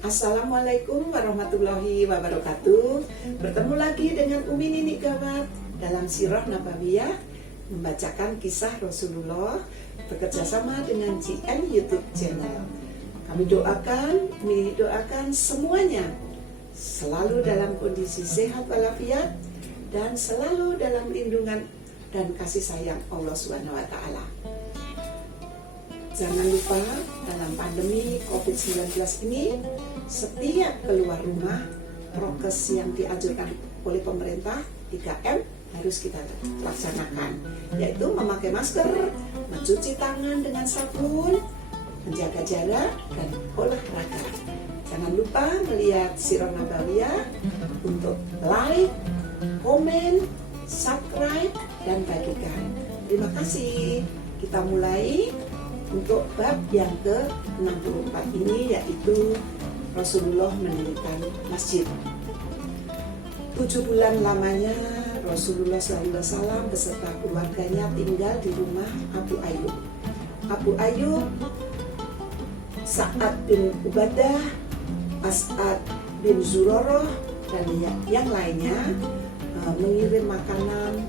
Assalamualaikum warahmatullahi wabarakatuh. Bertemu lagi dengan Umi Nini Gawat dalam Sirah Nabawiyah, membacakan kisah Rasulullah bekerja sama dengan GN YouTube channel. Kami doakan semuanya selalu dalam kondisi sehat walafiat dan selalu dalam lindungan dan kasih sayang Allah SWT. Jangan lupa dalam pandemi COVID-19 ini, setiap keluar rumah, prokes yang dianjurkan oleh pemerintah 3M harus kita laksanakan, yaitu memakai masker, mencuci tangan dengan sabun, menjaga jarak, dan olahraga. Jangan lupa melihat Sirah Nabawiyah untuk like, komen, subscribe, dan bagikan. Terima kasih. Kita mulai untuk bab yang ke-64 ini, yaitu Rasulullah mendirikan masjid. 7 bulan lamanya Rasulullah SAW beserta keluarganya tinggal di rumah Abu Ayyub. Abu Ayyub, Sa'ad bin Ubadah, As'ad bin Zurarah, dan yang lainnya mengirim makanan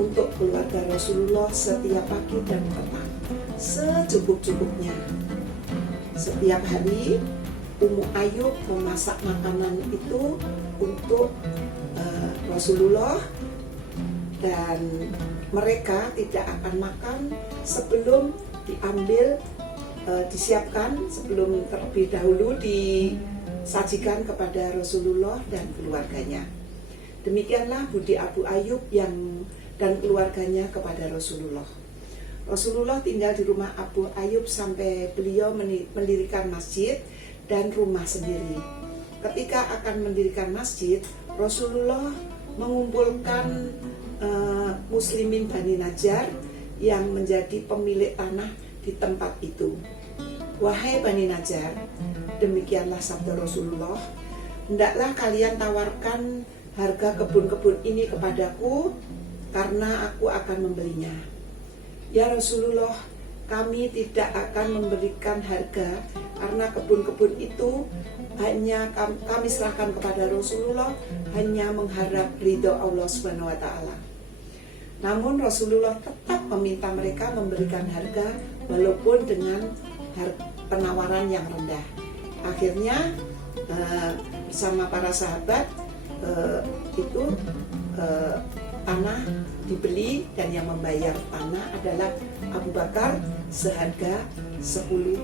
untuk keluarga Rasulullah setiap pagi dan petang, secukup-cukupnya. Setiap hari Ummu Ayyub memasak makanan itu untuk Rasulullah, dan mereka tidak akan makan sebelum disiapkan, sebelum terlebih dahulu disajikan kepada Rasulullah dan keluarganya. Demikianlah budi Abu Ayyub dan keluarganya kepada Rasulullah. Rasulullah tinggal di rumah Abu Ayyub sampai beliau mendirikan masjid dan rumah sendiri. Ketika akan mendirikan masjid, Rasulullah mengumpulkan muslimin Bani Najjar yang menjadi pemilik tanah di tempat itu. Wahai Bani Najjar, demikianlah sabda Rasulullah, hendaklah kalian tawarkan harga kebun-kebun ini kepadaku, karena aku akan membelinya. Ya Rasulullah, kami tidak akan memberikan harga, karena kebun-kebun itu hanya kami serahkan kepada Rasulullah, hanya mengharap ridho Allah SWT. Namun Rasulullah tetap meminta mereka memberikan harga walaupun dengan penawaran yang rendah. Akhirnya bersama para sahabat tanah dibeli, dan yang membayar tanah adalah Abu Bakar seharga 10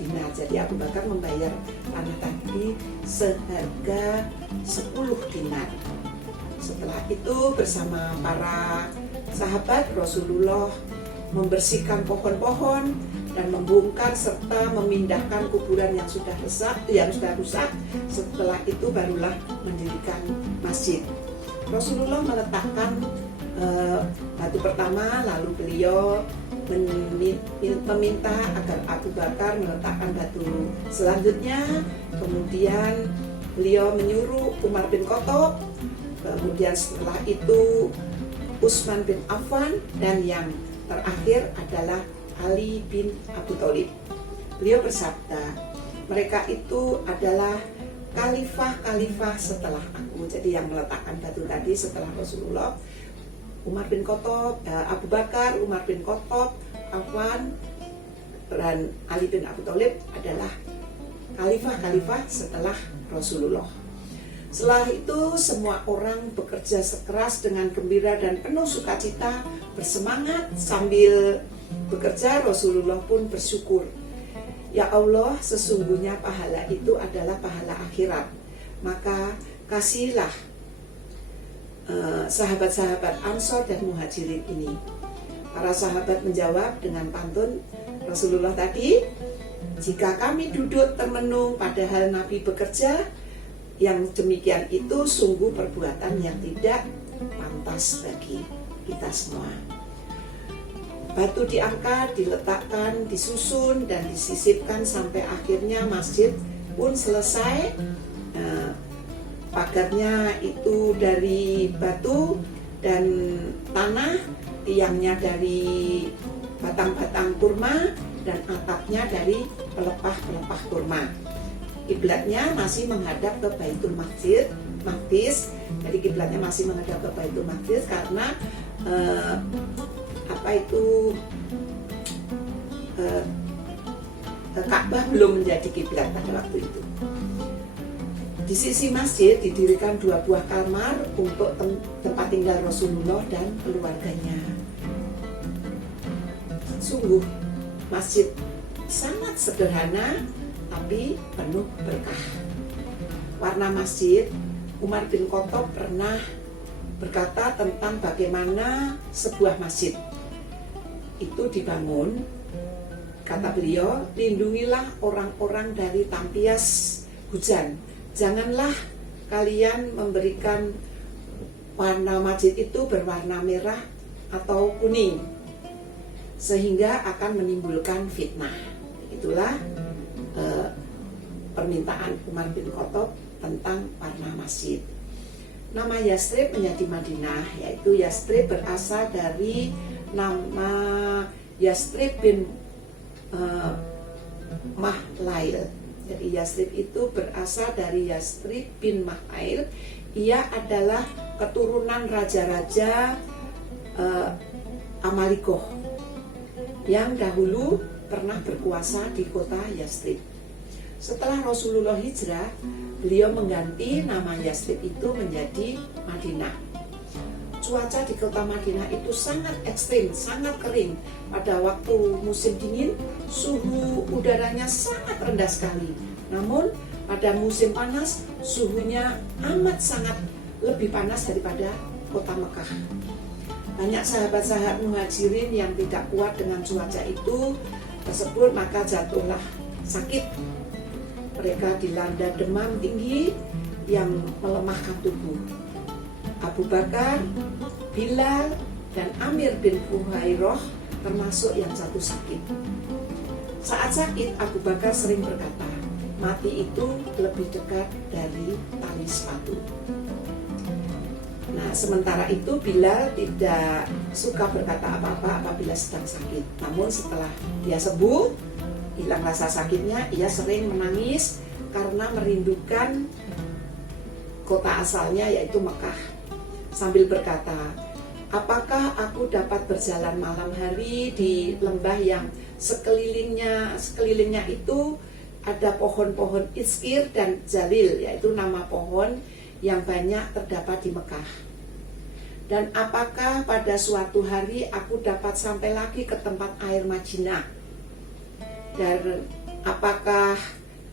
dinar. Jadi Abu Bakar membayar tanah tadi seharga 10 dinar. Setelah itu bersama para sahabat Rasulullah membersihkan pohon-pohon dan membongkar serta memindahkan kuburan yang sudah rusak. Setelah itu barulah mendirikan masjid. Rasulullah meletakkan batu pertama, lalu beliau meminta agar Abu Bakar meletakkan batu selanjutnya. Kemudian beliau menyuruh Umar bin Khattab, kemudian setelah itu Utsman bin Affan, dan yang terakhir adalah Ali bin Abi Thalib. Beliau bersabda, mereka itu adalah khalifah setelah aku. Jadi yang meletakkan batu tadi setelah Rasulullah, Umar bin Khattab, Abu Bakar, Umar bin Khattab, Affan, dan Ali bin Abi Thalib adalah khalifah setelah Rasulullah. Setelah itu semua orang bekerja sekeras dengan gembira dan penuh sukacita, bersemangat sambil bekerja. Rasulullah pun bersyukur, ya Allah, sesungguhnya pahala itu adalah pahala akhirat, maka kasihlah sahabat-sahabat Ansor dan Muhajirin ini. Para sahabat menjawab dengan pantun Rasulullah tadi, jika kami duduk termenung padahal Nabi bekerja, yang demikian itu sungguh perbuatan yang tidak pantas bagi kita semua. Batu diangkat, diletakkan, disusun, dan disisipkan sampai akhirnya masjid pun selesai. Pagarnya itu dari batu dan tanah, tiangnya dari batang-batang kurma, dan atapnya dari pelepah-pelepah kurma. kiblatnya masih menghadap ke Baitul Maqdis. Jadi kiblatnya masih menghadap ke Baitul Maqdis karena Ka'bah belum menjadi kiblat pada waktu itu. Di sisi masjid didirikan 2 buah kamar untuk tempat tinggal Rasulullah dan keluarganya. Sungguh masjid sangat sederhana tapi penuh berkah. Warna masjid, Umar bin Khattab pernah berkata tentang bagaimana sebuah masjid itu dibangun. Kata beliau, lindungilah orang-orang dari tampias hujan. Janganlah kalian memberikan warna masjid itu berwarna merah atau kuning, sehingga akan menimbulkan fitnah. Itulah permintaan Umar bin Khattab tentang warna masjid. Nama Yathrib menjadi Madinah, yaitu Yathrib berasal dari nama Yathrib bin Mahlail. Jadi Yathrib itu berasal dari Yathrib bin Mahlail. Ia adalah keturunan raja-raja Amalikoh yang dahulu pernah berkuasa di kota Yathrib. Setelah Rasulullah hijrah, beliau mengganti nama Yathrib itu menjadi Madinah. Cuaca di kota Madinah itu sangat ekstrim, sangat kering. Pada waktu musim dingin, suhu udaranya sangat rendah sekali. Namun pada musim panas, suhunya amat sangat lebih panas daripada kota Mekah. Banyak sahabat-sahabat muhajirin yang tidak kuat dengan cuaca tersebut, maka jatuhlah sakit. Mereka dilanda demam tinggi yang melemahkan tubuh. Abu Bakar, Bilal, dan Amir bin Fuhairah termasuk yang jatuh sakit. Saat sakit, Abu Bakar sering berkata, mati itu lebih dekat dari tali sepatu. Nah, sementara itu Bilal tidak suka berkata apa-apa apabila sedang sakit. Namun setelah dia sembuh, hilang rasa sakitnya, ia sering menangis karena merindukan kota asalnya, yaitu Mekah. Sambil berkata, apakah aku dapat berjalan malam hari di lembah yang sekelilingnya itu ada pohon-pohon iskir dan jalil, yaitu nama pohon yang banyak terdapat di Mekah. Dan apakah pada suatu hari aku dapat sampai lagi ke tempat air Madinah? Dan apakah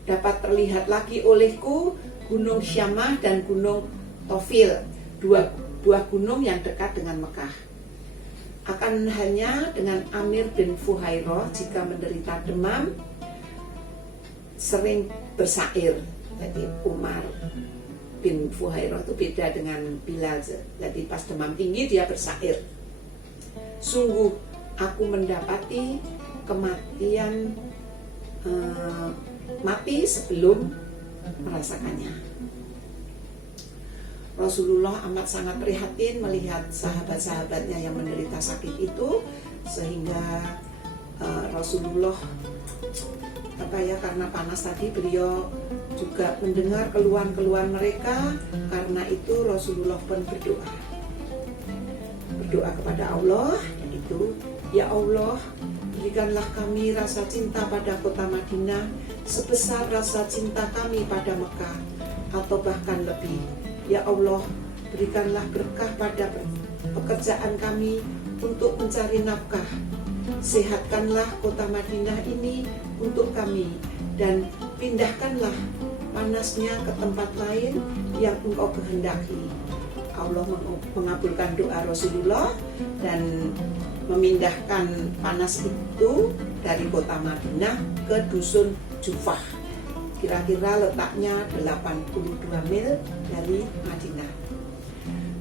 dapat terlihat lagi olehku Gunung Syamah dan Gunung Tofil, dua buah gunung yang dekat dengan Mekah? Akan hanya dengan Amir bin Fuhairah jika menderita demam sering bersair. Jadi Umar bin Fuhairah itu beda dengan Bilal. Jadi pas demam tinggi dia bersair. Sungguh aku mendapati kematian mati sebelum merasakannya. Rasulullah amat sangat prihatin melihat sahabat-sahabatnya yang menderita sakit itu, sehingga Rasulullah karena panas tadi beliau juga mendengar keluhan-keluhan mereka. Karena itu Rasulullah pun berdoa kepada Allah, yaitu, ya Allah, berikanlah kami rasa cinta pada kota Madinah sebesar rasa cinta kami pada Mekah, atau bahkan lebih. Ya Allah, berikanlah berkah pada pekerjaan kami untuk mencari nafkah. Sehatkanlah kota Madinah ini untuk kami, dan pindahkanlah panasnya ke tempat lain yang Engkau kehendaki. Allah mengabulkan doa Rasulullah dan memindahkan panas itu dari kota Madinah ke dusun Jufah. Kira-kira letaknya 82 mil dari Madinah.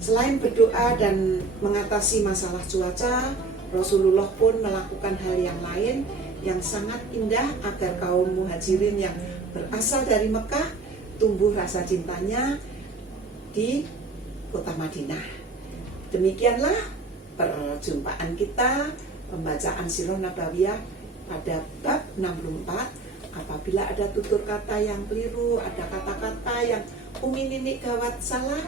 Selain berdoa dan mengatasi masalah cuaca, Rasulullah pun melakukan hal yang lain yang sangat indah agar kaum muhajirin yang berasal dari Mekah tumbuh rasa cintanya di kota Madinah. Demikianlah perjumpaan kita, pembacaan Sirah Nabawiyah pada bab 64, Apabila ada tutur kata yang keliru, ada kata-kata yang Umi Nini gawat salah,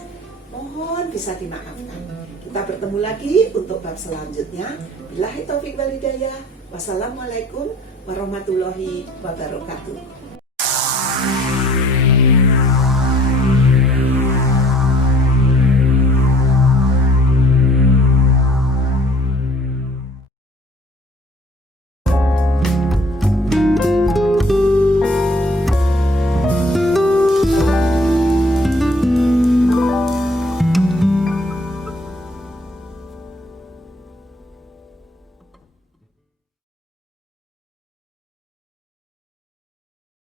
mohon bisa dimaafkan. Kita bertemu lagi untuk bab selanjutnya. Billahi taufik wal hidayah. Wassalamualaikum warahmatullahi wabarakatuh.